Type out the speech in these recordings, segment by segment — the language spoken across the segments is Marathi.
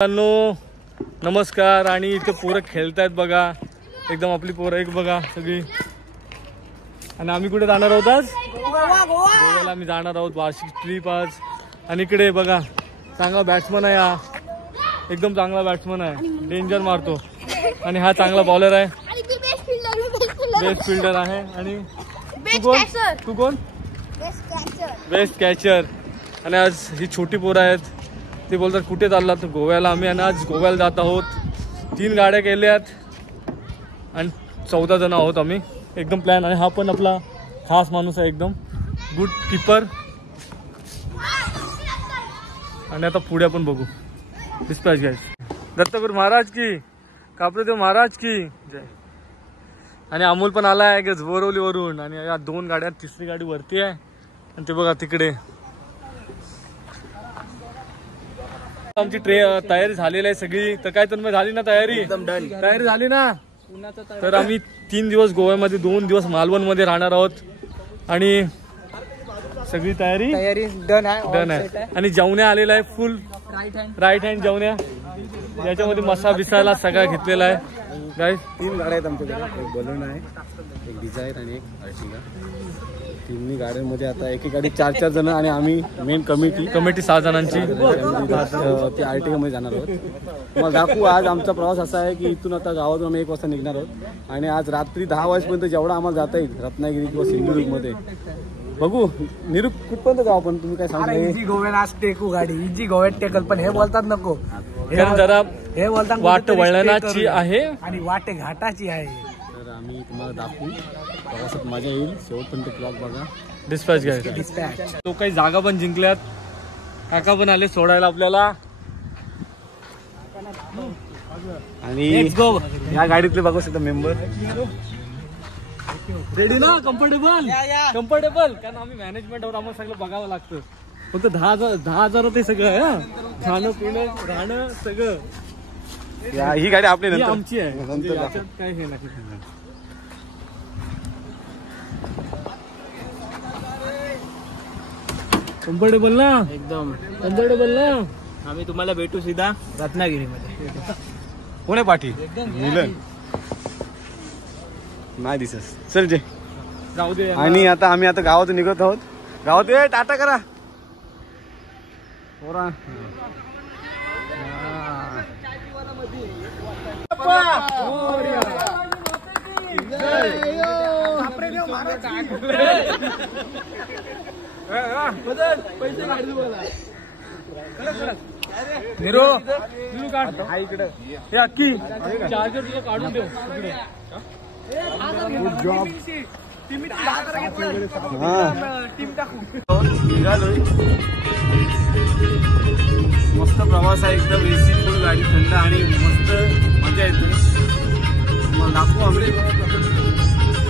नमस्कार. आणि इथे पोरं खेळतायत बघा, एकदम आपली पोरं एक बघा सगळी. आणि आम्ही कुठे जाणार आहोत आज? गोव्याला आम्ही जाणार आहोत, वार्षिक ट्रिप आज. आणि इकडे बघा चांगला बॅट्समन आहे हा, एकदम चांगला बॅट्समन आहे, डेंजर मारतो. आणि हा चांगला बॉलर आहे, बेस्ट फिल्डर आहे. आणि तू कोण? Best catcher. आणि आज ही छोटी पोरं आहेत, ते बोलतात कुठे चाललात? तर गोव्याला. आम्ही आज गोव्याला जात आहोत. 3 गाड्या केल्यात आणि 14 जण आहोत आम्ही, एकदम प्लॅन. आणि हा पण आपला खास माणूस आहे, एकदम गुड कीपर. आणि आता पुढे आपण बघू. Dispatch guys. दत्तगुरु महाराज की, कापरेदेव महाराज की जय. आणि अमोल पण आला आहे बोरवलीवरून. आणि या 2 गाड्या, 3री गाडी वरती आहे. आणि ते बघा तिकडे आमची तयारी झालेली आहे सगळी. तर काय तर झाली ना तयारी? तयारी झाली ना? तर आम्ही 3 दिवस गोव्यामध्ये, 2 दिवस मालवण मध्ये राहणार आहोत. आणि सगळी तयारी डन आहे. आणि जेवण्या आलेला आहे फुल राईट हँड जेवण्या, याच्यामध्ये मसा बिसायला सगळा घेतलेला आहे. गाईस 3 गाड्या आहेत आमच्याकडे, एक बलून आहे, एक डिझायर आणि एक अर्टिगा. 3 गाड्यांमध्ये आता एक गाडी 4-4 जण. आणि आम्ही मेन कमिटी 6 जणांची ती अर्टिगा मध्ये जाणार आहोत. मग दाखवू. आज आमचा प्रवास असा आहे की इथून आता गावातून आम्ही 1 वाजता निघणार आहोत. आणि आज रात्री 10 वाजेपर्यंत जेवढा आम्हाला जाता येईल रत्नागिरी किंवा सिंधुदुर्ग मध्ये बघू. निरुप कुठपर्यंत जाऊ आपण? तुम्ही काय सांगा? इजी गोव्याला आज टेकू गाडी, इजी गोव्यात टेकल. पण हे बोलतात नको, जरा हे बोलतात वाट वळणाची आहे आणि वाटे घाटाची आहे. तर आम्ही तुम्हाला दाखवू, प्रवासात मजा येईल. शेवटपर्यंत ब्लॉग बघा. डिस्पॅच गाईस. तो काही जागा पण जिंकल्यात, काका पण आले सोडायला आपल्याला. आणि या गाडीतले बघू शकता मेंबर. रेडी ना? कम्फर्टेबल. कारण आम्ही मॅनेजमेंट आहोत, आम्हाला सगळं बघावं लागतं. फक्त 10,000 ते सगळं आहे, खाणं पिणं राहणं सगळं. ही गाडी आपली ही आमची आहे, म्हणजे याच्यात काय हे नाही. कम्फर्टेबल ना? एकदम कम्फर्टेबल ना? आम्ही तुम्हाला भेटू सीधा रत्नागिरीमध्ये. कोण आहे पाठी? मिलन नाही दिसत. चल जे जाऊ दे. आणि आता आम्ही गावातून निघत आहोत. गावात टाटा करा पोरा. निरू काढ हे अक्की चार्जर तुला काढून देऊ. Good job. मस्त प्रवास आहे, एकदम एसी फुल गाडी, थंड आणि मस्त मजा येते. मग दाखवू आम्ही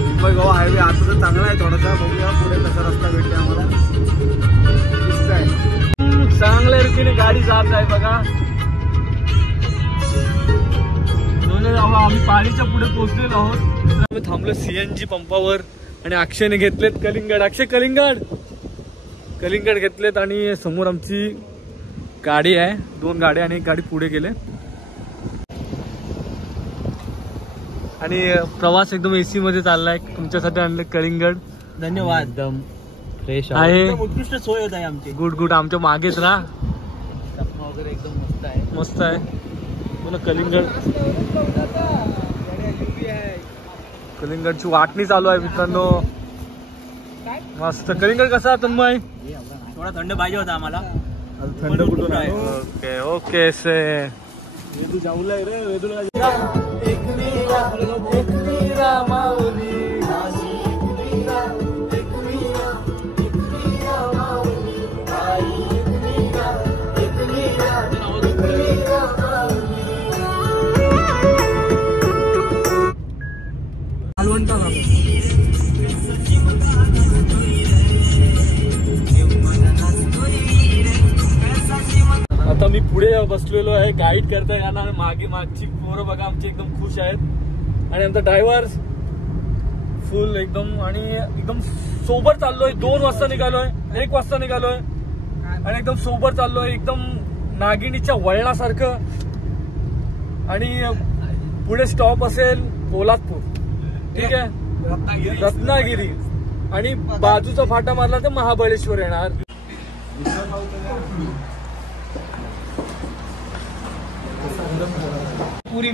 मुंबई गोवा हायवे. आता तर चांगला आहे थोडासा, बघूया पुढे कसा रस्ता भेटते आम्हाला. दिसत आहे चांगल्या रीतीने गाडी जात आहे बघा. आम्ही पाळीच्या पुढे पोहोचलेलो आहोत. आम्ही थांबलो CNG पंपावर. आणि अक्षयने घेतलेत कलिंगड. अक्षय कलिंगड घेतलेत. आणि समोर आमची गाडी आहे, 2 गाड्या आणि 1 गाडी पुढे गेले. आणि प्रवास एकदम AC मध्ये चाललाय. तुमच्यासाठी आणले कलिंगड. धन्यवाद. एकदम फ्रेश आहे, उत्कृष्ट सोय होत आहे आमची. गुड. आमच्या मागेच ना, चष्मा वगैरे एकदम मस्त आहे. मस्त आहे कलिंगडची वाटणी चालू आहे मित्रांनो. मस्त. कलिंगड कसा तन्मय? थोडा थंड पाहिजे होता आम्हाला. थंड कुठून आहे? ओके से वेदू जाऊलाय रे. वेदूला आता मी पुढे बसलेलो आहे, गाईड करताय यांना. मागची पोरं बघा आमची एकदम खुश आहेत. आणि आमचा ड्रायव्हर फुल एकदम. आणि एकदम सोबर चाललोय. 2 वाजता निघालोय, 1 वाजता निघालोय. आणि एकदम सोबर चाललोय, एकदम नागिणीच्या वळणासारखं आणि पुढे स्टॉप असेल पोलादपूर, ठीक आहे, रत्नागिरी आणि बाजूचा फाटा मारला तर महाबळेश्वर येणार.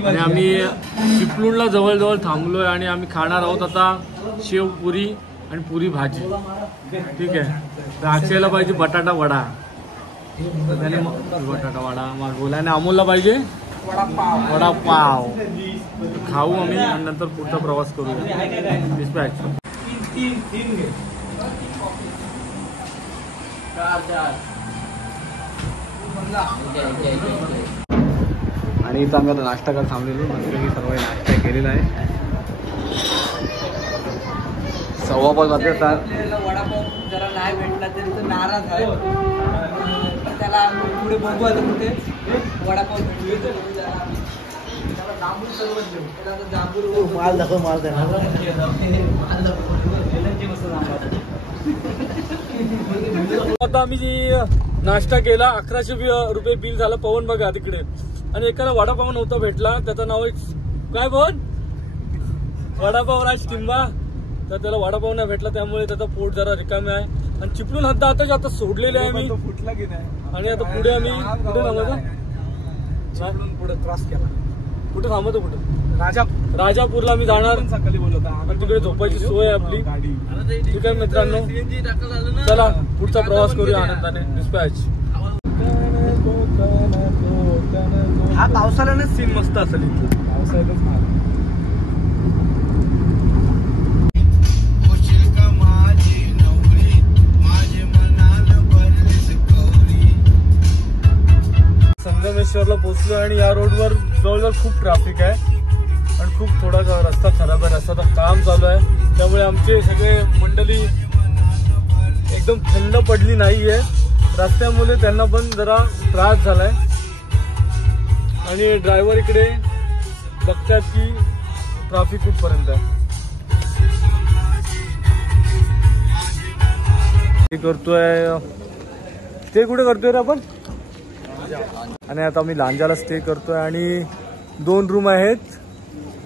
आणि आम्ही चिपळूणला जवळजवळ थांबलोय आणि आम्ही खाणार आहोत आता शेवपुरी आणि पुरी भाजी, ठीक आहे. तर अक्षयला पाहिजे बटाटा वडा, त्याने बटाटा वडा मागवला आणि अमोलला पाहिजे वडापाव. खाऊ आम्ही आणि नंतर पुढचा प्रवास करूया. डिस्पॅच. आणि इथं आम्ही आता नाश्ता करायला थांबलेलो. नंतर सर्वांनी नाश्ता केलेला आहे. 1:15 वाजता वडापाव जरा नाही भेटला तरी तो नाराज आहे. त्याला पुढे बघू आता कुठे वडापाव माल दाखव माल आता आम्ही जी नाश्ता केला 1100 रुपये बिल झालं. पवन बघा तिकडे. आणि एकाला वडापाव नव्हता भेटला, त्याचं नाव काय पवन, वडापाव राज टिंबा. तर त्याला वडापाव नाही भेटला त्यामुळे त्याचा पोट जरा रिकामे आहे. आणि चिपळूण हद्द आता सोडलेले आहे आम्ही. आणि आता पुढे आम्ही कुठे थांबतो, पुढे क्रॉस केला. कुठे थांबतो, कुठे राजापूरला आम्ही जाणार. सकाळी बोलत आणि तिकडे झोपायची सोय आहे आपली, ठीक आहे मित्रांनो. चला पुढचा प्रवास करूया आनंदाने. डिस्पॅच. हा पावसाळ्यानेच सीन मस्त असेल इथलं. पावसाळ्यातच संगमेश्वरला पोहोचलो आणि या रोडवर जवळजवळ खूप ट्रॅफिक आहे आणि खूप थोडा रस्ता खराब आहे. रस्त्याचं काम चालू आहे त्यामुळे आमचे सगळे मंडळी एकदम थंड पडली नाहीये. रस्त्यामुळे त्यांना पण जरा त्रास झालाय आणि ड्रायव्हर इकडे बघतात की ट्रॅफिक कुठपर्यंत आहे. करतोय ते कुठे करतोय रे आपण. आणि आता आम्ही लांजाला स्टे करतोय आणि 2 रूम आहेत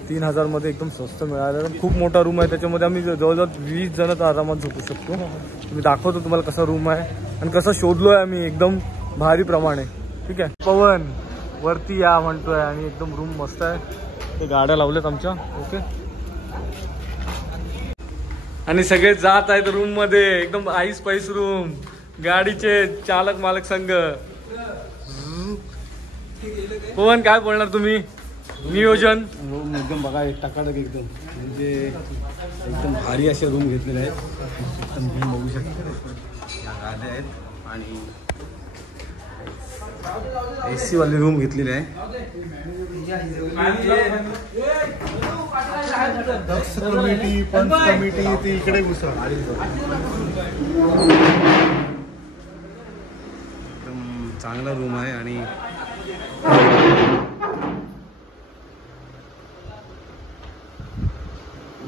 3000 मध्ये. एकदम स्वस्त मिळालं. खूप मोठा रूम आहे, त्याच्यामध्ये आम्ही जवळजवळ 20 जण तर आरामात झोपू शकतो. मी दाखवतो तुम्हाला कसा रूम आहे आणि कसं शोधलोय आम्ही एकदम भारी प्रमाणे, ठीक आहे. पवन वरती या म्हणतोय आणि एकदम रूम मस्त आहे. ते गाड्या लावल्यात आमच्या, ओके. आणि सगळे जात आहेत रूम मध्ये, एकदम आईस पैस रूम. गाडीचे चालक मालक संघ. पवन काय बोलणार तुम्ही, नियोजन. रूम एकदम बघा टकाटक एकदम, म्हणजे एकदम भारी असे रूम घेतलेले आहेत. एकदम तुम्ही बघू शकता या गाद्या आहेत आणि AC वाली रूम घेतलेली आहे. कमिटी पंच कमिटी ती इकडे घुसा. एकदम चांगला रूम आहे आणि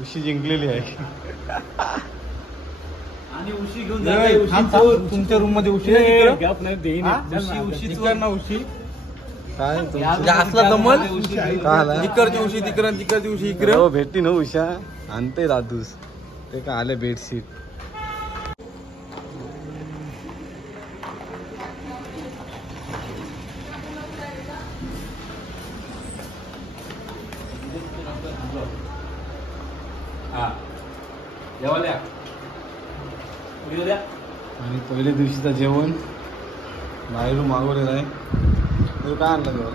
उशी जिंकलेली आहे. आणि उशी घेऊन तुमच्या रूम मध्ये उशी काय असला कमल काय इकडची उशी तिकडची उशी इकडे भेटती ना उषा आणते दादूस. ते का आले बेडशीट. आणि पहिल्या दिवशीचं जेवण बाहेरून मागवलेलं आहे. तो काय आणलं जेवण,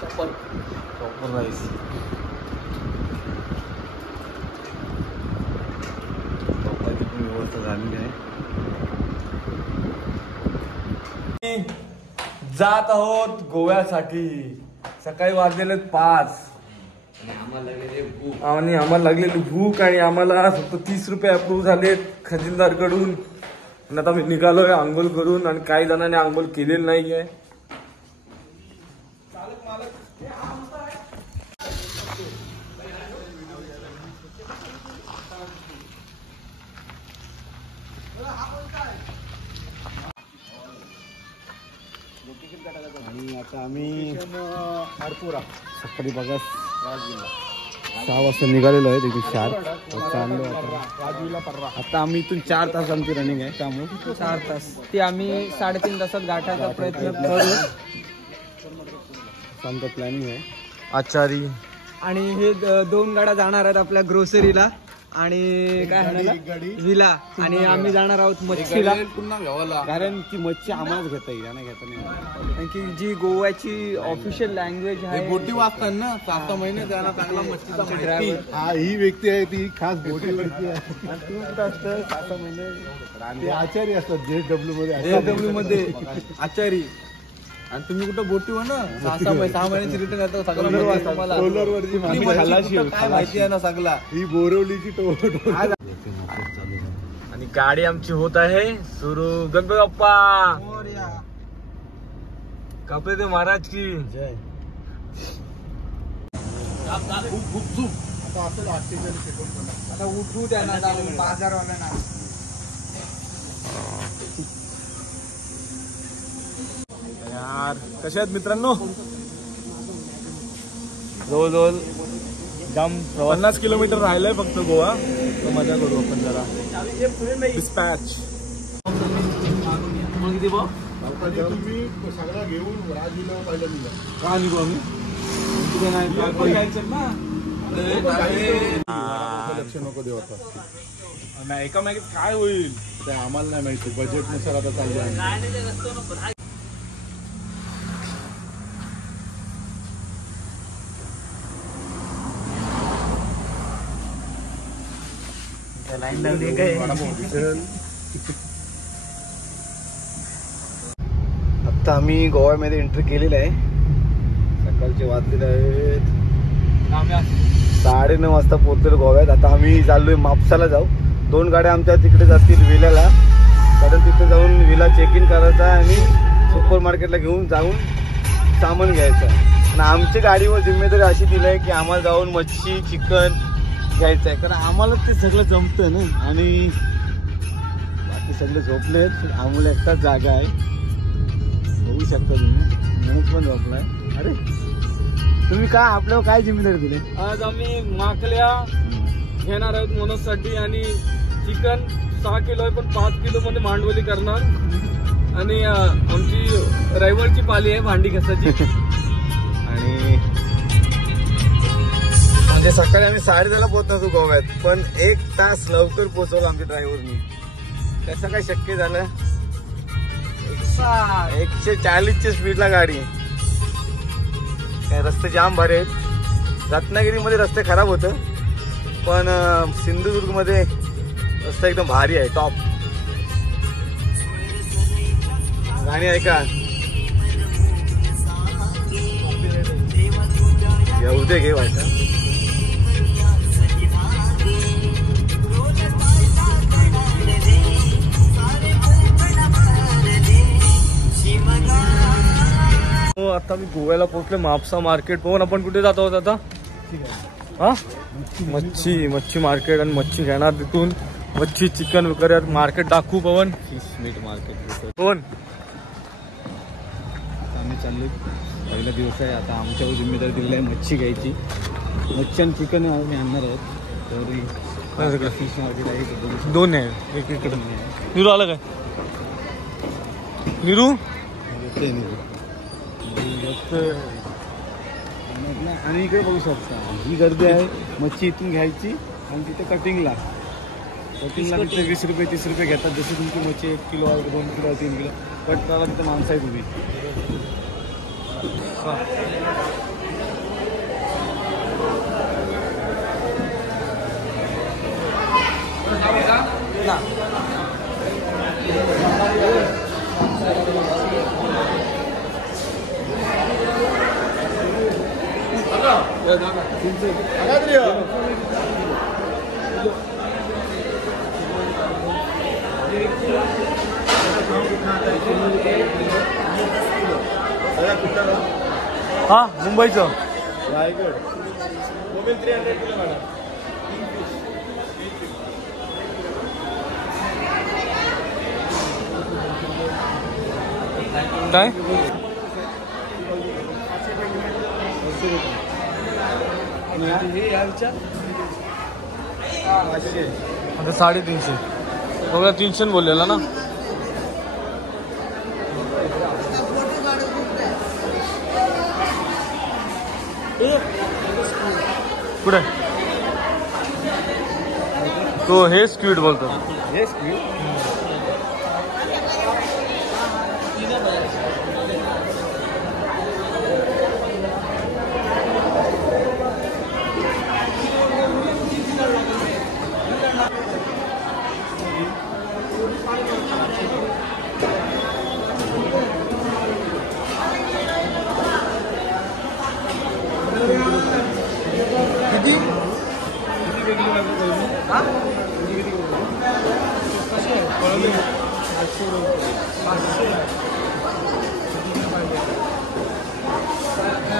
चॉपर राईस. चपाती पण व्यवस्था झालेली आहे. जात आहोत गोव्यासाठी. सकाळी वाजलेले 5 आणि आम्हाला लागलेली भूक आणि आम्हाला फक्त 30 रुपये अप्रूव्ह झालेत खजिनदारकडून. आणि आता मी निघालोय आंघोळ करून आणि काही जणांनी आंघोळ केलेली नाहीये. आता आम्ही सकाळी बघा 6 वाजता निघालेलो आहे तिथे 4 चाललो आता आम्ही इथून 4 तास आमची रनिंग आहे त्यामुळे 4 तास ती आम्ही 3.5 तासात गाठायचा प्रयत्न करू. आमचं प्लॅनिंग आहे. आचारी आणि हे 2 गाड्या जाणार आहेत आपल्या ग्रोसरीला आणि काय म्हणाला विला आणि आम्ही जाणार आहोत मच्छीला कारण ती मच्छी आम्हालाच घेता येईल नाही घेता नाही कारण की जी गोव्याची ऑफिशियल लँग्वेज आहे. बोटी वाचतात ना 7 महिने त्याला चांगला मच्छीचा ड्रायव्हर हा ही व्यक्ती आहे ती खास बोटीवरती आहे. तू कुठं असतं 7 महिने ते आचारी असतात JW मध्ये JW मध्ये आचारी आणि तुम्ही कुठं बोटीवर ना 6 महिन्याची रिटर्न करता सगळं तुम्हाला सोलरवरची काय माहिती आहे ना सगळा. ही बोरवलीची आणि गाडी आमची होत आहे सुरू. गणपती बाप्पा कपडे ते महाराज की जय. आता उठू त्यांना जाऊन बाजारवाल्यांना. यार कसे आहेत मित्रांनो. जवळजवळ जाम 50 किलोमीटर राहिलंय फक्त गोवा. तर मजा करू आपण जरा. डिस्पॅच तुम्ही सगळा घेऊन राजविला पाहिलं मी का निघू आम्ही लक्ष नको देऊ आता नाही एका मागे काय होईल ते आम्हाला नाही माहिती बजेटनुसार आता चालू आहे. आता आम्ही गोव्यामध्ये एंट्री केलेली आहे. सकाळचे वाजलेले आहेत 9:30 वाजता पोहोचलो गोव्यात. आता आम्ही चाललोय मापसाला जाऊ. 2 गाड्या आमच्या तिकडे जातील विल्याला कारण तिथे जाऊन विला चेक इन करायचा आणि सुपर मार्केटला घेऊन जाऊन सामान घ्यायचं. आणि आमची गाडीवर जिम्मेदारी अशी दिली आहे की आम्हाला जाऊन मच्छी चिकन घ्यायचं आहे कारण आम्हाला ते सगळं जमतं ना. आणि बाकी सगळे झोपलेत. आम्हाला एकटाच जागा आहे बघू शकता तुम्ही. मनोज पण झोपलाय. अरे तुम्ही काय आपल्यावर काय जिम्मेदारी दिली. आज आम्ही माकल्या घेणार आहोत मनोजसाठी आणि चिकन 6 किलो आहे पण 5 किलो मध्ये मांडवली करणार. आणि आमची रविवारची पाली आहे भांडी घासायची. आणि म्हणजे सकाळी आम्ही 10:30 पोहोचतो गोव्यात पण 1 तास लवकर पोहोचवलं आमच्या ड्रायव्हरनी. कसं काय शक्य झालं. 140च्या स्पीडला गाडी. काय रस्ते जाम भारी आहेत. रत्नागिरीमध्ये रस्ते खराब होतं पण सिंधुदुर्ग मध्ये रस्ता एकदम भारी आहे टॉप. गाणी ऐका येऊ दे घे व्हायचा. हो आता मी गोव्याला पोहोचले. मापसा मार्केट पाहून आपण कुठे जात आहोत आता. हा मच्छी मार्केट आणि मच्छी घेणार तिथून मच्छी चिकन वगैरे मार्केट दाखवू. पवन फिश मीट मार्केट कोण आम्ही चाललो. पहिला दिवस आहे आता आमच्यावर जिम्मेदारी दिली आहे मच्छी घ्यायची. मच्छी आणि चिकन आम्ही आणणार आहोत. तर फिश मार्केट आहे 2 आहे. एक इकडे निरू आलं काय निरू. आणि इकडे बघू शकता ही गर्दी आहे. मच्छी इथून घ्यायची आणि तिथे कटिंगला तिथे 20 रुपये 30 रुपये घेतात. जशी तुमची मच्छी 1 किलो 2 किलो 3 किलो कट करायला तिथे माणसं आहे तुम्ही. हा मुंबईचं रायगड मोबाईल 300 किलो मॅडम. काय 500 रुपये. आणि या विचार 500. आता 350. बघा 300 बोललेला ना. कुठे तो हे स्क्विड बोलतो. हे स्क्विड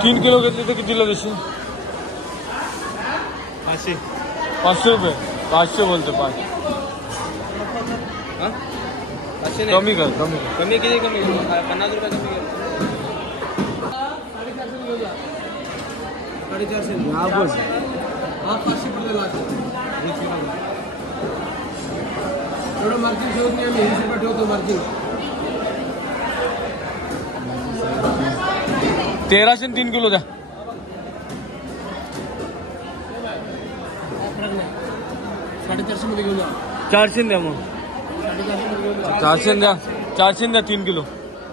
3 किलो घेतली तर कितीला देशील? 500. 500 रुपये. 500 बोलतो. 5 कमी कर. कमी किती कमी 50 रुपये कमी कर. 450. हा बस. हा 500 रुपये थोडं मार्जिन ठेवत नाही आम्ही 20 रुपये ठेवतो मार्जिन. 1300 3 किलो द्या. 450 मध्ये घेऊन जा. 400 द्या मग. 400 द्या. 400 द्या 3 किलो.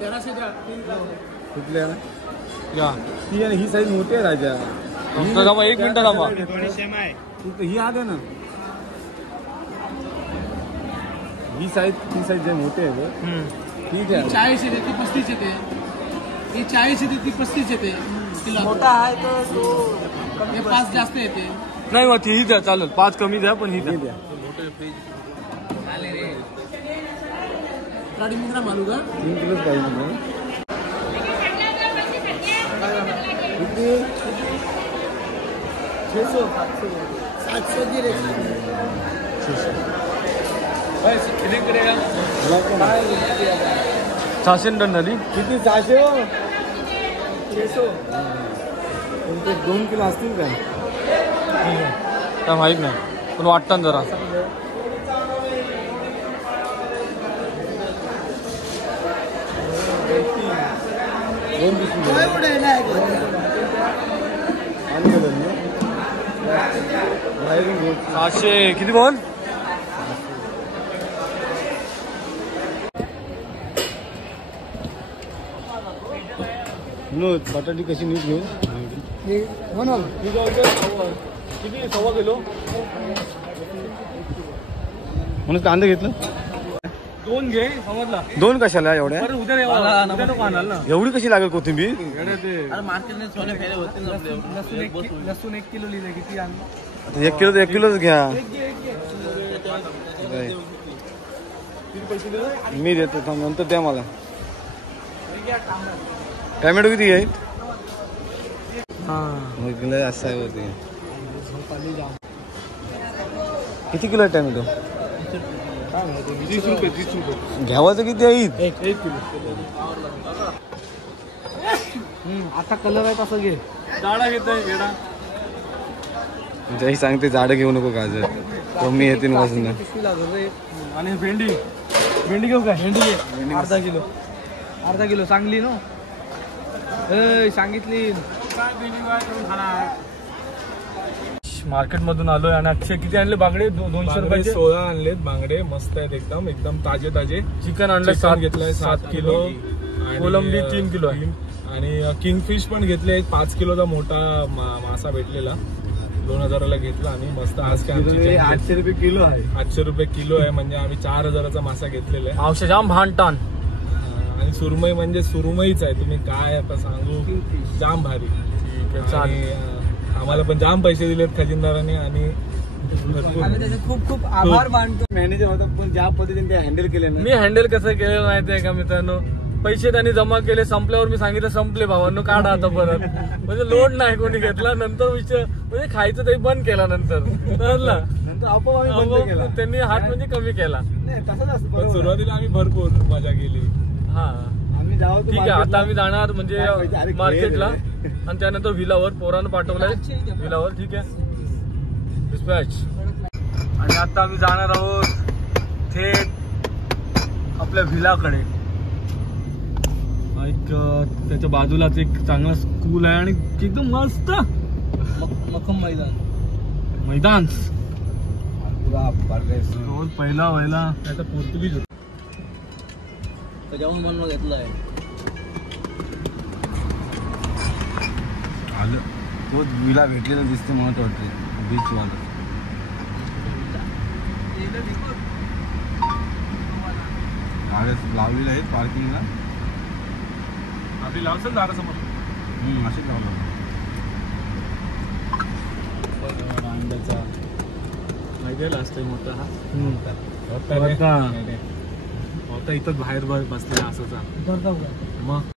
1300 द्या 3 किलो. कुठल्या ना या ही साईज मोठी आहे राजा. थांबा 1 मिनिट थांबा. ही आहे ना ही साईज जे मोठे आहे ठीक आहे. 40 येते ती 35 येते. ही 40 येते ती 35 येते. मोठा आहे तो हे 5 जास्त येते. नाही मग ही द्या चालेल. 5 कमी द्या पण ही द्या. गाडी मित्रा मानू का 3 किलोच पाहिजे मला. किती 600 700 की रे. 600 डन झाली. किती 400 तुमचे 2 किलो असतील का? काय माहित नाही पण वाटतं ना जरा. बाहेरून घेऊ. 600 किती बोल. बटाटी कशी नीट घेऊ. किती 1.25 किलो. म्हणून कांदा घेतलं 2 घे समजला. 2 कशाला एवढ्या? उद्या नको आणाल ना. एवढी कशी लागेल कोथिंबीर? मार्केटने सोने फेरे होते लसूण 1 किलो लिहिलं किती आणलं. आता 1 किलो तर 1 किलोच घ्या. मी देतो थांब नंतर द्या मला. टॅमॅटो किती आहेत? असं आहे वरती. किती किलो आहे टॅमॅटो? 30 रुपये. घ्यावाचं किती आहे? 1 किलो. आता कलर आहे तसं घे. डाळा घेतोय गेडा. जय सांगते झाडं घेऊ नको गाजर कमी येतील वाजून. आणि भेंडी घेऊ काय? भेंडी घे अर्धा किलो चांगली ना. सांगितली. मार्केट मधून आलोय आणि अक्षय किती आणले बांगडे? 200 रुपयाचे 16 आणलेत बांगडे. मस्त आहेत एकदम ताजे. चिकन आणलं 7 घेतलंय 7 किलो. कोलंबी 3 किलो आहे. आणि किंगफिश पण घेतले. एक 5 किलोचा मोठा मासा भेटलेला 2000ला घेतला आम्ही. मस्त आज काय आमची 800 रुपये किलो आहे. 800 रुपये किलो आहे. म्हणजे आम्ही 4000चा मासा घेतलेला आहे. औषध जाम भांडतान. आणि सुरमई म्हणजे सुरमईच आहे. तुम्ही काय आता सांगू जाम भारी. आणि आम्हाला पण जाम पैसे दिलेत खजिनदारांनी. आणि त्याचे खूप आभार मानतो. मॅनेजर होता पण ज्या पद्धतीने ते हँडल केले ना. मी हँडल कसं केलं माहितीये का मित्रांनो? पैसे त्यांनी जमा केले. संपल्यावर मी सांगितलं संपले भावांनो काढा आता परत. म्हणजे लोड नाही कोणी घेतला. नंतर विषय म्हणजे खायचं तरी बंद केला नंतर. नंतर आपोआप आम्ही बंद केला. त्यांनी हात म्हणजे कमी केला. नाही तसंच असतं पण बरोबर. सुरुवातीला आम्ही भरपूर मजा केली. हा आम्ही ठीक आहे, आता आम्ही जाणार म्हणजे मार्केटला आणि त्यानंतर व्हिलावर पोरानं पाठवलंय व्हिलावर. ठीक आहे, डिस्पॅच. आणि आता आम्ही जाणार आहोत थेट आपल्या व्हिलाकडे. एक त्याच्या बाजूलाच एक चांगला स्कूल आहे आणि एकदम मस्त मखम मैदान. पुरा पहिला त्याचा पोर्तुगीज होता. जाऊन म्हणून घेतलाय आलं तोच विला भेटलेला दिसते म्हणत वाटते बीच वाला. गाड्या लावलेल्या आहेत पार्किंगला. आपली लावचं दारासमोर असेच लावलं. माहिती आहे लास्ट टाइम होता हा होता होता इथं बाहेर बसलेला असाचा. मग